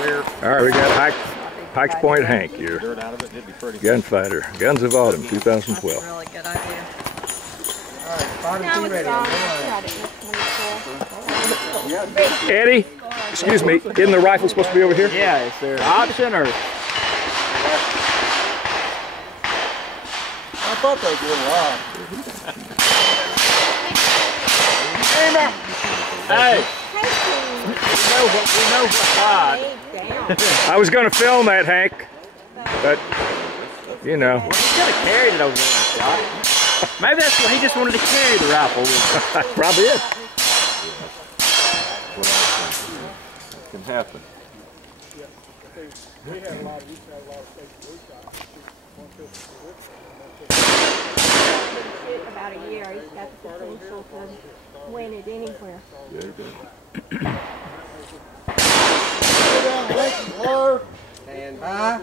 All right, we got Pikes Point Hank here. Gunfighter. Guns of Autumn, 2012. That's a really good idea. Eddie, excuse me, isn't the rifle supposed to be over here? Yeah, is there an option or? I thought that was a little odd. Hey! We know what's odd. I was going to film that, Hank, but, you know. Well, he could have carried it over there and shot. Maybe that's what he just wanted to carry the rifle with. Probably is. That can happen. We had a lot of stations. About a year, he's got the potential to win it anywhere. Yeah, he did. And by.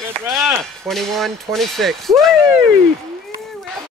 Good run! 21-26. Whee!